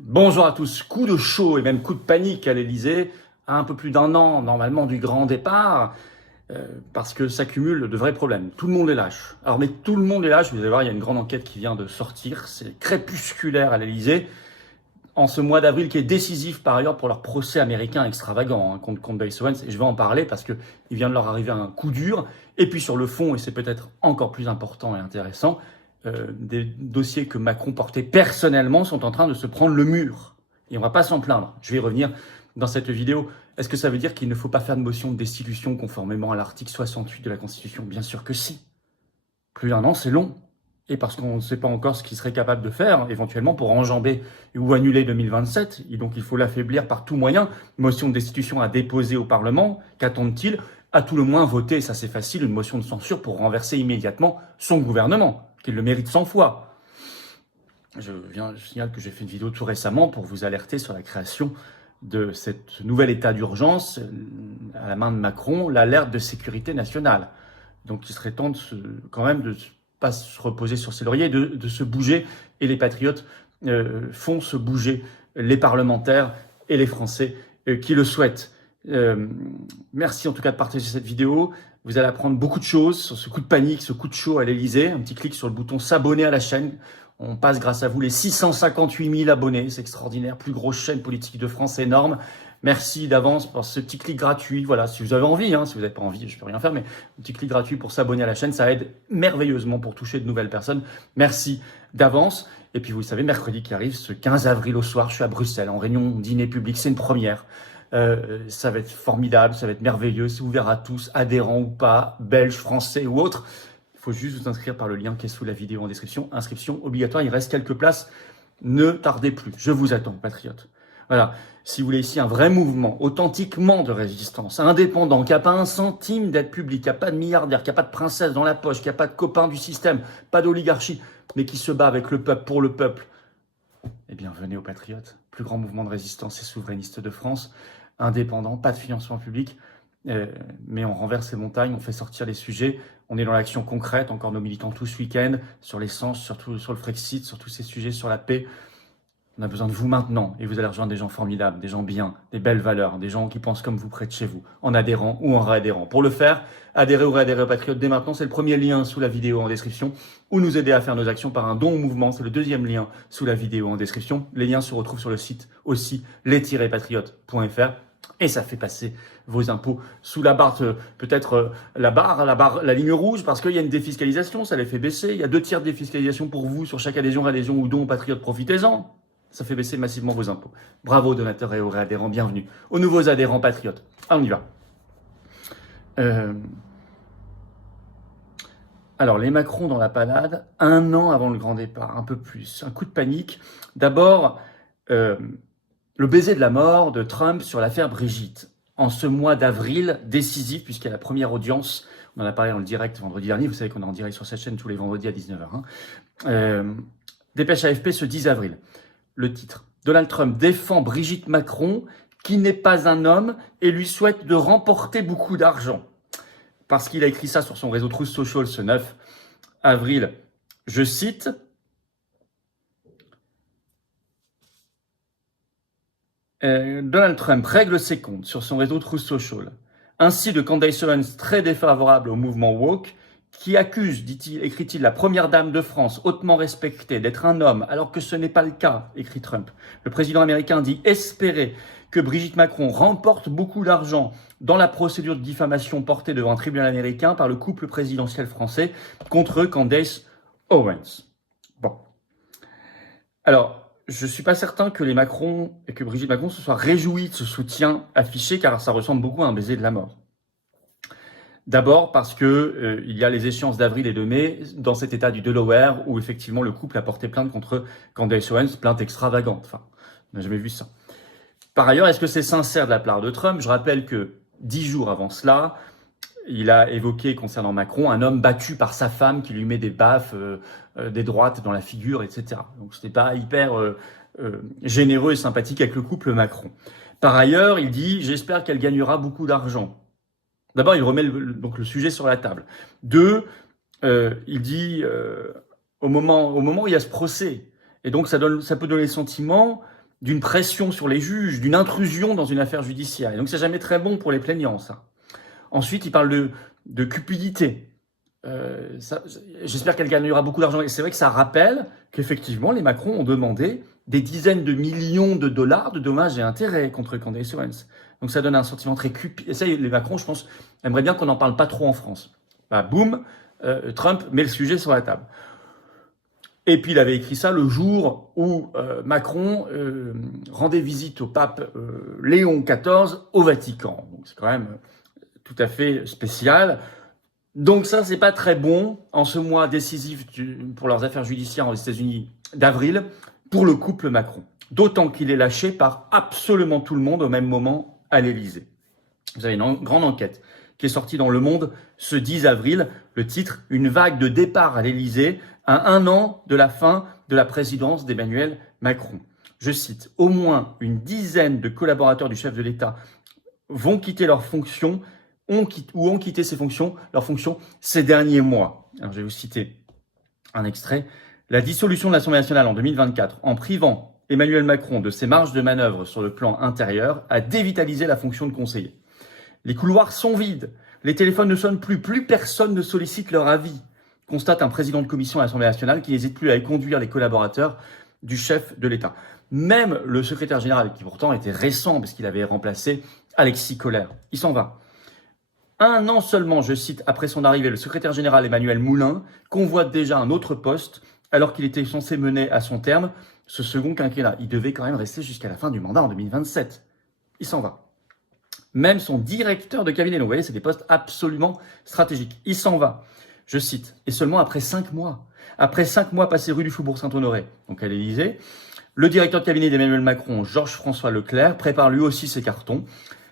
Bonjour à tous. Coup de chaud et même coup de panique à l'Elysée, à un peu plus d'un an normalement du grand départ, parce que s'accumulent de vrais problèmes. Tout le monde est lâche. Alors mais tout le monde est lâche, vous allez voir, il y a une grande enquête qui vient de sortir, c'est crépusculaire à l'Elysée, en ce mois d'avril qui est décisif par ailleurs pour leur procès américain extravagant contre Candace Owens, et je vais en parler parce qu'il vient de leur arriver un coup dur, et puis sur le fond, et c'est peut-être encore plus important et intéressant, des dossiers que Macron portait personnellement sont en train de se prendre le mur. Et on va pas s'en plaindre. Je vais y revenir dans cette vidéo. Est-ce que ça veut dire qu'il ne faut pas faire de motion de destitution conformément à l'article 68 de la Constitution? Bien sûr que si. Plus d'un an, c'est long. Et parce qu'on ne sait pas encore ce qu'il serait capable de faire, éventuellement pour enjamber ou annuler 2027. Et donc il faut l'affaiblir par tout moyen. Motion de destitution à déposer au Parlement. Qu'attendent-ils? À tout le moins voter, ça c'est facile, une motion de censure pour renverser immédiatement son gouvernement, qu'il le mérite 100 fois. Je signale que j'ai fait une vidéo tout récemment pour vous alerter sur la création de cet nouvel état d'urgence à la main de Macron, l'alerte de sécurité nationale. Donc il serait temps quand même de pas se reposer sur ses lauriers, de se bouger. Et les patriotes font se bouger les parlementaires et les Français qui le souhaitent. Merci en tout cas de partager cette vidéo. Vous allez apprendre beaucoup de choses sur ce coup de panique, ce coup de chaud à l'Elysée. Un petit clic sur le bouton s'abonner à la chaîne. On passe grâce à vous les 658 000 abonnés. C'est extraordinaire. Plus grosse chaîne politique de France, énorme. Merci d'avance pour ce petit clic gratuit. Voilà, si vous avez envie, si vous n'avez pas envie, je peux rien faire, mais un petit clic gratuit pour s'abonner à la chaîne, ça aide merveilleusement pour toucher de nouvelles personnes. Merci d'avance. Et puis vous le savez, mercredi qui arrive, ce 15 avril au soir, je suis à Bruxelles en réunion dîner public. C'est une première. Ça va être formidable, ça va être merveilleux. C'est ouvert à tous, adhérents ou pas, belges, français ou autres. Il faut juste vous inscrire par le lien qui est sous la vidéo en description. Inscription obligatoire, il reste quelques places. Ne tardez plus, je vous attends, patriotes. Voilà, si vous voulez ici un vrai mouvement, authentiquement de résistance, indépendant, qui n'a pas un centime d'aide publique, qui n'a pas de milliardaire, qui n'a pas de princesse dans la poche, qui n'a pas de copain du système, pas d'oligarchie, mais qui se bat avec le peuple, pour le peuple, eh bien venez aux patriotes, plus grand mouvement de résistance et souverainiste de France, indépendant, pas de financement public, mais on renverse les montagnes, on fait sortir les sujets, on est dans l'action concrète, encore nos militants tout ce week-end, sur l'essence, surtout sur le Frexit, sur tous ces sujets, sur la paix. On a besoin de vous maintenant, et vous allez rejoindre des gens formidables, des gens bien, des belles valeurs, des gens qui pensent comme vous près de chez vous, en adhérant ou en réadhérant. Pour le faire, adhérez ou réadhérez aux Patriotes dès maintenant, c'est le premier lien sous la vidéo en description, ou nous aider à faire nos actions par un don au mouvement, c'est le deuxième lien sous la vidéo en description. Les liens se retrouvent sur le site aussi, les-patriotes.fr, et ça fait passer vos impôts sous la barre, peut-être la ligne rouge, parce qu'il y a une défiscalisation, ça les fait baisser. Il y a 2 tiers de défiscalisation pour vous sur chaque adhésion, réadhésion ou don aux Patriotes, profitez-en. Ça fait baisser massivement vos impôts. Bravo donateurs et aux réadhérents, bienvenue. Aux nouveaux adhérents patriotes. On y va. Alors, les Macron dans la panade, un an avant le grand départ, un peu plus. Un coup de panique. D'abord, le baiser de la mort de Trump sur l'affaire Brigitte. En ce mois d'avril, décisif, puisqu'il y a la première audience. On en a parlé en direct vendredi dernier. Vous savez qu'on est en direct sur cette chaîne tous les vendredis à 19h. Dépêche AFP ce 10 avril. Le titre. Donald Trump défend Brigitte Macron, qui n'est pas un homme, et lui souhaite de remporter beaucoup d'argent. Parce qu'il a écrit ça sur son réseau Truth Social ce 9 avril. Je cite. Donald Trump règle ses comptes sur son réseau Truth Social. Ainsi de Candace Owens, très défavorable au mouvement woke, qui accuse, dit-il, écrit-il, la première dame de France, hautement respectée, d'être un homme, alors que ce n'est pas le cas, écrit Trump. Le président américain dit espérer que Brigitte Macron remporte beaucoup d'argent dans la procédure de diffamation portée devant un tribunal américain par le couple présidentiel français contre Candace Owens. Bon. Alors, je ne suis pas certain que les Macron et que Brigitte Macron se soient réjouis de ce soutien affiché, car ça ressemble beaucoup à un baiser de la mort. D'abord parce que il y a les échéances d'avril et de mai dans cet état du Delaware où effectivement le couple a porté plainte contre Candace Owens, plainte extravagante. Enfin, on n'a jamais vu ça. Par ailleurs, est-ce que c'est sincère de la part de Trump? Je rappelle que 10 jours avant cela, il a évoqué concernant Macron un homme battu par sa femme qui lui met des baffes, des droites dans la figure, etc. Donc c'était pas hyper généreux et sympathique avec le couple Macron. Par ailleurs, il dit « J'espère qu'elle gagnera beaucoup d'argent ». D'abord, il remet donc le sujet sur la table. 2, il dit au moment où il y a ce procès, et donc ça peut donner le sentiment d'une pression sur les juges, d'une intrusion dans une affaire judiciaire. Et donc, c'est jamais très bon pour les plaignants, ça. Ensuite, il parle de cupidité. J'espère qu'elle gagnera beaucoup d'argent. Et c'est vrai que ça rappelle qu'effectivement, les Macron ont demandé des dizaines de millions de dollars de dommages et intérêts contre Candace Owens. Donc ça donne un sentiment très cupide. Et ça, les Macron, je pense, aimeraient bien qu'on n'en parle pas trop en France. Bah, boum, Trump met le sujet sur la table. Et puis il avait écrit ça le jour où Macron rendait visite au pape Léon XIV au Vatican. Donc c'est quand même tout à fait spécial. Donc ça, c'est pas très bon en ce mois décisif pour leurs affaires judiciaires aux États-Unis d'avril pour le couple Macron. D'autant qu'il est lâché par absolument tout le monde au même moment à l'Élysée. Vous avez une grande enquête qui est sortie dans Le Monde ce 10 avril. Le titre, une vague de départ à l'Élysée à 1 an de la fin de la présidence d'Emmanuel Macron. Je cite, au moins une dizaine de collaborateurs du chef de l'État vont quitter leurs fonctions ont quitté leurs fonctions ces derniers mois. Alors, je vais vous citer un extrait. La dissolution de l'Assemblée nationale en 2024, en privant Emmanuel Macron de ses marges de manœuvre sur le plan intérieur, a dévitalisé la fonction de conseiller. Les couloirs sont vides, les téléphones ne sonnent plus personne ne sollicite leur avis, constate un président de commission à l'Assemblée nationale qui n'hésite plus à conduire les collaborateurs du chef de l'État. Même le secrétaire général, qui pourtant était récent parce qu'il avait remplacé Alexis Kohler, il s'en va. 1 an seulement, je cite, après son arrivée, le secrétaire général Emmanuel Moulin convoite déjà un autre poste alors qu'il était censé mener à son terme ce second quinquennat. Il devait quand même rester jusqu'à la fin du mandat en 2027. Il s'en va. Même son directeur de cabinet, donc vous voyez, c'est des postes absolument stratégiques. Il s'en va, je cite, et seulement après 5 mois. Après 5 mois passés rue du Faubourg Saint-Honoré, donc à l'Élysée, le directeur de cabinet d'Emmanuel Macron, Georges-François Leclerc, prépare lui aussi ses cartons.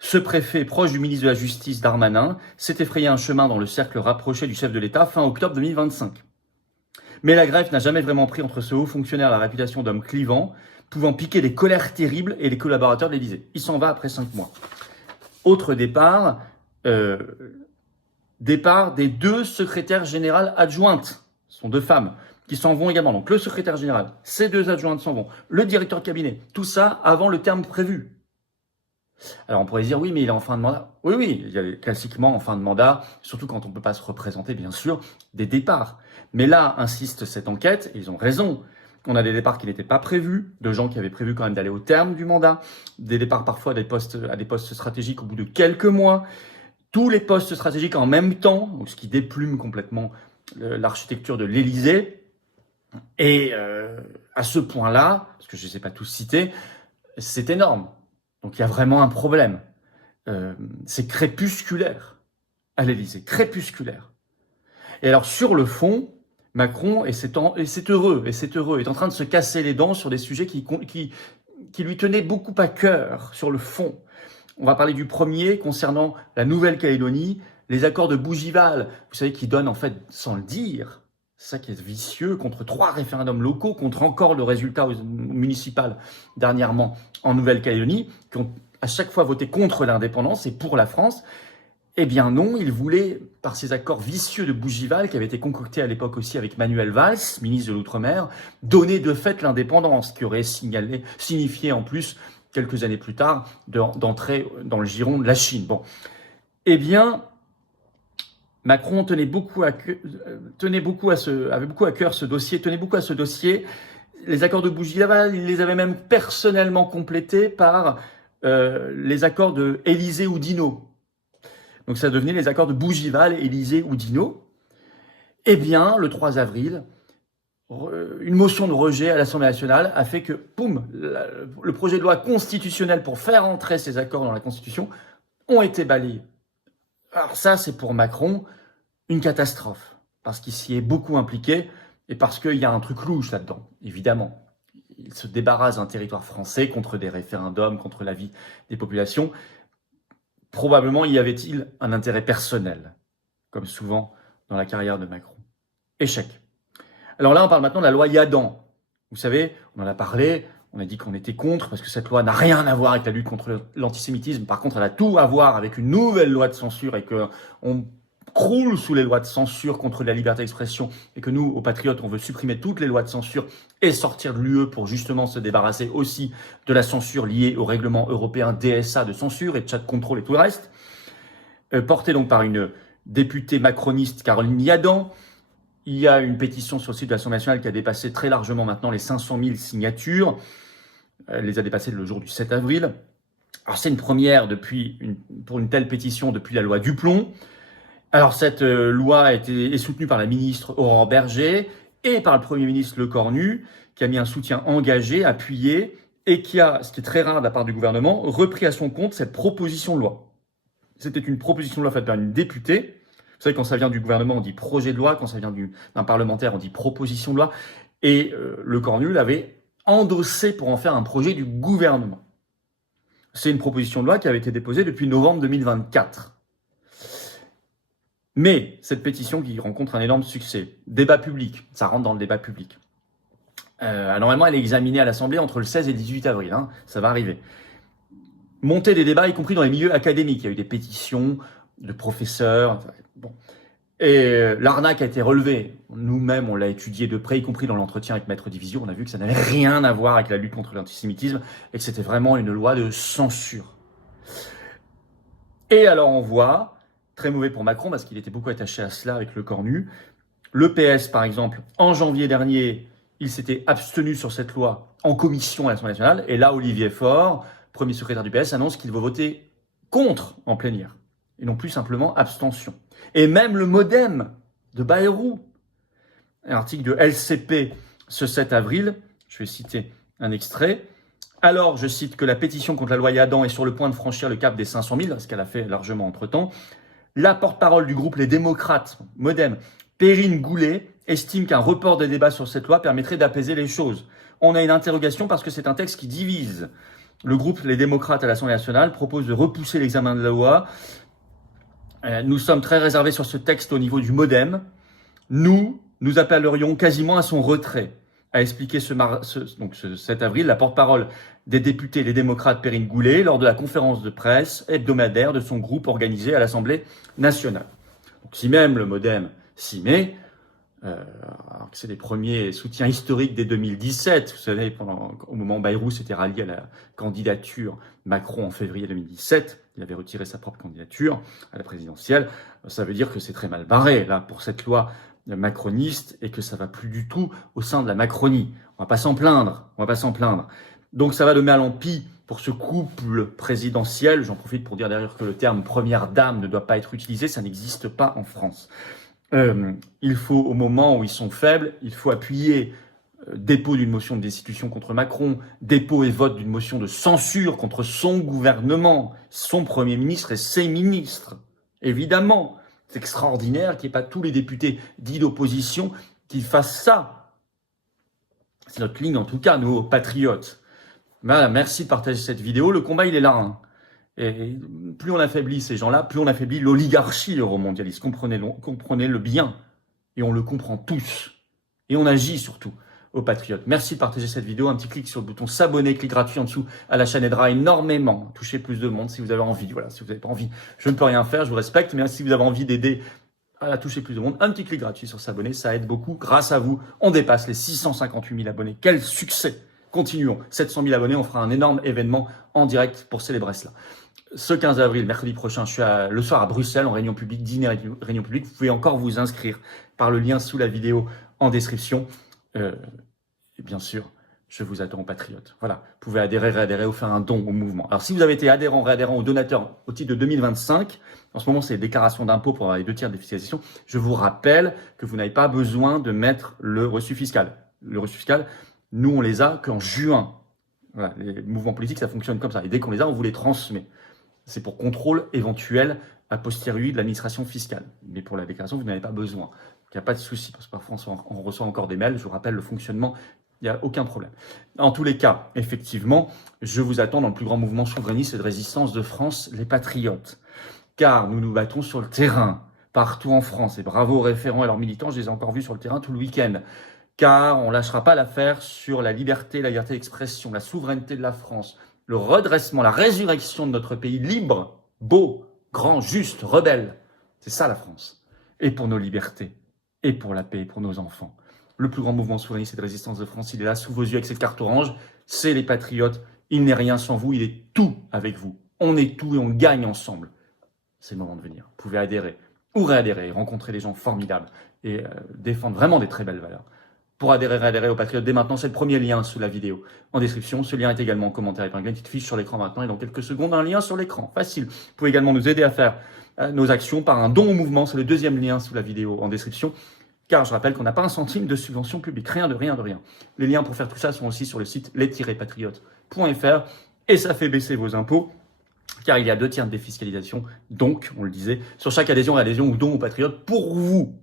Ce préfet, proche du ministre de la Justice Darmanin, s'est effrayé un chemin dans le cercle rapproché du chef de l'État fin octobre 2025. Mais la greffe n'a jamais vraiment pris entre ce haut fonctionnaire la réputation d'homme clivant, pouvant piquer des colères terribles et les collaborateurs de l'Élysée. Il s'en va après 5 mois. Autre départ, départ des 2 secrétaires générales adjointes, ce sont 2 femmes, qui s'en vont également. Donc le secrétaire général, ces 2 adjointes s'en vont, le directeur de cabinet, tout ça avant le terme prévu. Alors on pourrait dire, oui, mais il est en fin de mandat. Oui, il y a classiquement en fin de mandat, surtout quand on ne peut pas se représenter, bien sûr, des départs. Mais là, insiste cette enquête, et ils ont raison. On a des départs qui n'étaient pas prévus, de gens qui avaient prévu quand même d'aller au terme du mandat, des départs parfois à des postes stratégiques au bout de quelques mois, tous les postes stratégiques en même temps, donc ce qui déplume complètement l'architecture de l'Élysée. Et à ce point-là, parce que je ne les ai pas tous cités, c'est énorme. Donc il y a vraiment un problème. C'est crépusculaire à l'Élysée, crépusculaire. Et alors sur le fond, Macron, et c'est heureux, est en train de se casser les dents sur des sujets qui lui tenaient beaucoup à cœur, sur le fond. On va parler du premier concernant la Nouvelle-Calédonie, les accords de Bougival, vous savez, qui donnent en fait, sans le dire, c'est ça qui est vicieux, contre 3 référendums locaux, contre encore le résultat municipal dernièrement en Nouvelle-Calédonie, qui ont à chaque fois voté contre l'indépendance et pour la France. Eh bien non, il voulait, par ces accords vicieux de Bougival, qui avaient été concoctés à l'époque aussi avec Manuel Valls, ministre de l'Outre-mer, donner de fait l'indépendance, qui aurait signifié en plus, quelques années plus tard, d'entrer dans le giron de la Chine. Bon, eh bien, Macron avait beaucoup à cœur ce dossier, Les accords de Bougival, il les avait même personnellement complétés par les accords de Élysée-Oudinot. Donc ça devenait les accords de Bougival, Élysée-Oudinot. Eh bien, le 3 avril, une motion de rejet à l'Assemblée nationale a fait que, poum, le projet de loi constitutionnel pour faire entrer ces accords dans la Constitution ont été balayés. Alors ça, c'est pour Macron une catastrophe, parce qu'il s'y est beaucoup impliqué et parce qu'il y a un truc louche là-dedans, évidemment. Il se débarrasse d'un territoire français contre des référendums, contre la vie des populations. Probablement y avait-il un intérêt personnel, comme souvent dans la carrière de Macron. Échec. Alors là, on parle maintenant de la loi Yadan. Vous savez, on en a parlé, on a dit qu'on était contre, parce que cette loi n'a rien à voir avec la lutte contre l'antisémitisme. Par contre, elle a tout à voir avec une nouvelle loi de censure et qu'on croule sous les lois de censure contre la liberté d'expression et que nous, aux Patriotes, on veut supprimer toutes les lois de censure et sortir de l'UE pour justement se débarrasser aussi de la censure liée au règlement européen DSA de censure et de chat control et tout le reste, porté donc par une députée macroniste Caroline Yadan. Il y a une pétition sur le site de l'Assemblée nationale qui a dépassé très largement maintenant les 500 000 signatures. Elle les a dépassées le jour du 7 avril. Alors c'est une première pour une telle pétition depuis la loi Duplon. Alors cette loi est soutenue par la ministre Aurore Bergé et par le Premier ministre Lecornu, qui a mis un soutien engagé, appuyé, et qui a, ce qui est très rare de la part du gouvernement, repris à son compte cette proposition de loi. C'était une proposition de loi faite par une députée. Vous savez, quand ça vient du gouvernement, on dit projet de loi. Quand ça vient d'un parlementaire, on dit proposition de loi. Et Lecornu l'avait endossé pour en faire un projet du gouvernement. C'est une proposition de loi qui avait été déposée depuis novembre 2024. Mais cette pétition qui rencontre un énorme succès, débat public, ça rentre dans le débat public. Normalement, elle est examinée à l'Assemblée entre le 16 et le 18 avril. Ça va arriver. Monter des débats, y compris dans les milieux académiques. Il y a eu des pétitions de professeurs. Bon. Et l'arnaque a été relevée. Nous-mêmes, on l'a étudié de près, y compris dans l'entretien avec Maître Divisio. On a vu que ça n'avait rien à voir avec la lutte contre l'antisémitisme et que c'était vraiment une loi de censure. Et alors on voit, très mauvais pour Macron parce qu'il était beaucoup attaché à cela avec Lecornu. Le PS, par exemple, en janvier dernier, il s'était abstenu sur cette loi en commission à l'Assemblée nationale. Et là, Olivier Faure, premier secrétaire du PS, annonce qu'il va voter contre en plénière. Et non plus simplement abstention. Et même le MoDem de Bayrou, un article de LCP ce 7 avril, je vais citer un extrait. Alors, je cite que la pétition contre la loi Yadan est sur le point de franchir le cap des 500 000, ce qu'elle a fait largement entre-temps. La porte-parole du groupe Les Démocrates, MoDem, Perrine Goulet, estime qu'un report des débats sur cette loi permettrait d'apaiser les choses. On a une interrogation parce que c'est un texte qui divise. Le groupe Les Démocrates à l'Assemblée nationale propose de repousser l'examen de la loi. Nous sommes très réservés sur ce texte au niveau du MoDem. Nous appellerions quasiment à son retrait, a expliqué ce 7 avril la porte-parole des députés Les Démocrates Perrine Goulet lors de la conférence de presse hebdomadaire de son groupe organisé à l'Assemblée nationale. Donc, si même le MoDem s'y met, alors que c'est les premiers soutiens historiques dès 2017, vous savez, au moment où Bayrou s'était rallié à la candidature Macron en février 2017, il avait retiré sa propre candidature à la présidentielle, ça veut dire que c'est très mal barré là pour cette loi macroniste et que ça va plus du tout au sein de la Macronie. On va pas s'en plaindre, Donc ça va de mal en pis pour ce couple présidentiel. J'en profite pour dire d'ailleurs que le terme première dame ne doit pas être utilisé, ça n'existe pas en France. Il faut, au moment où ils sont faibles, il faut appuyer dépôt d'une motion de destitution contre Macron, dépôt et vote d'une motion de censure contre son gouvernement, son Premier ministre et ses ministres. Évidemment, c'est extraordinaire qu'il n'y ait pas tous les députés dits d'opposition qui fassent ça. C'est notre ligne en tout cas, nous, patriotes. Voilà, merci de partager cette vidéo. Le combat, il est là. Et plus on affaiblit ces gens-là, plus on affaiblit l'oligarchie euromondialiste. Comprenez-le bien. Et on le comprend tous. Et on agit surtout aux patriotes. Merci de partager cette vidéo. Un petit clic sur le bouton s'abonner, clic gratuit en dessous à la chaîne aidera énormément. Toucher plus de monde si vous avez envie. Voilà, si vous n'avez pas envie, je ne peux rien faire, je vous respecte. Mais si vous avez envie d'aider à toucher plus de monde, un petit clic gratuit sur s'abonner, ça aide beaucoup. Grâce à vous, on dépasse les 658 000 abonnés. Quel succès! Continuons. 700 000 abonnés, on fera un énorme événement en direct pour célébrer cela. Ce 15 avril, mercredi prochain, je suis le soir à Bruxelles en réunion publique, dîner réunion publique. Vous pouvez encore vous inscrire par le lien sous la vidéo en description. Et bien sûr, je vous attends, patriotes. Voilà, vous pouvez adhérer, réadhérer ou faire un don au mouvement. Alors, si vous avez été adhérent, réadhérent ou donateur au titre de 2025, en ce moment, c'est les déclarations d'impôts pour avoir les 2 tiers de défiscalisation, je vous rappelle que vous n'avez pas besoin de mettre le reçu fiscal. Le reçu fiscal, nous, on les a qu'en juin. Voilà, les mouvements politiques, ça fonctionne comme ça. Et dès qu'on les a, on vous les transmet. C'est pour contrôle éventuel a posteriori de l'administration fiscale. Mais pour la déclaration, vous n'en avez pas besoin. Il n'y a pas de souci, parce que parfois on reçoit encore des mails. Je vous rappelle le fonctionnement, il n'y a aucun problème. En tous les cas, effectivement, je vous attends dans le plus grand mouvement souverainiste et de résistance de France, les patriotes. Car nous nous battons sur le terrain, partout en France. Et bravo aux référents et leurs militants, je les ai encore vus sur le terrain tout le week-end. Car on ne lâchera pas l'affaire sur la liberté d'expression, la souveraineté de la France, le redressement, la résurrection de notre pays libre, beau, grand, juste, rebelle. C'est ça la France. et pour nos libertés, et pour la paix, et pour nos enfants. Le plus grand mouvement souverainiste et de résistance de France, il est là sous vos yeux avec cette carte orange. C'est les patriotes. Il n'est rien sans vous, il est tout avec vous. On est tout et on gagne ensemble. C'est le moment de venir. Vous pouvez adhérer ou réadhérer, rencontrer des gens formidables et défendre vraiment des très belles valeurs. Pour réadhérer aux Patriotes dès maintenant, c'est le premier lien sous la vidéo en description. Ce lien est également en commentaire épinglé, une petite fiche sur l'écran maintenant et dans quelques secondes, un lien sur l'écran. Facile. Vous pouvez également nous aider à faire nos actions par un don au mouvement. C'est le deuxième lien sous la vidéo en description. Car je rappelle qu'on n'a pas un centime de subvention publique, rien de rien de rien. Les liens pour faire tout ça sont aussi sur le site les-patriotes.fr et ça fait baisser vos impôts car il y a 2 tiers de défiscalisation. Donc, on le disait, sur chaque adhésion ou don aux patriotes, pour vous,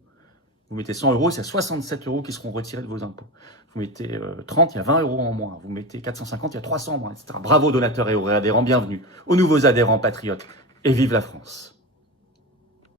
vous mettez 100 €, c'est 67 € qui seront retirés de vos impôts. Vous mettez 30, il y a 20 € en moins. Vous mettez 450, il y a 300 en moins, etc. Bravo donateurs et aux réadhérents, bienvenue aux nouveaux adhérents patriotes et vive la France.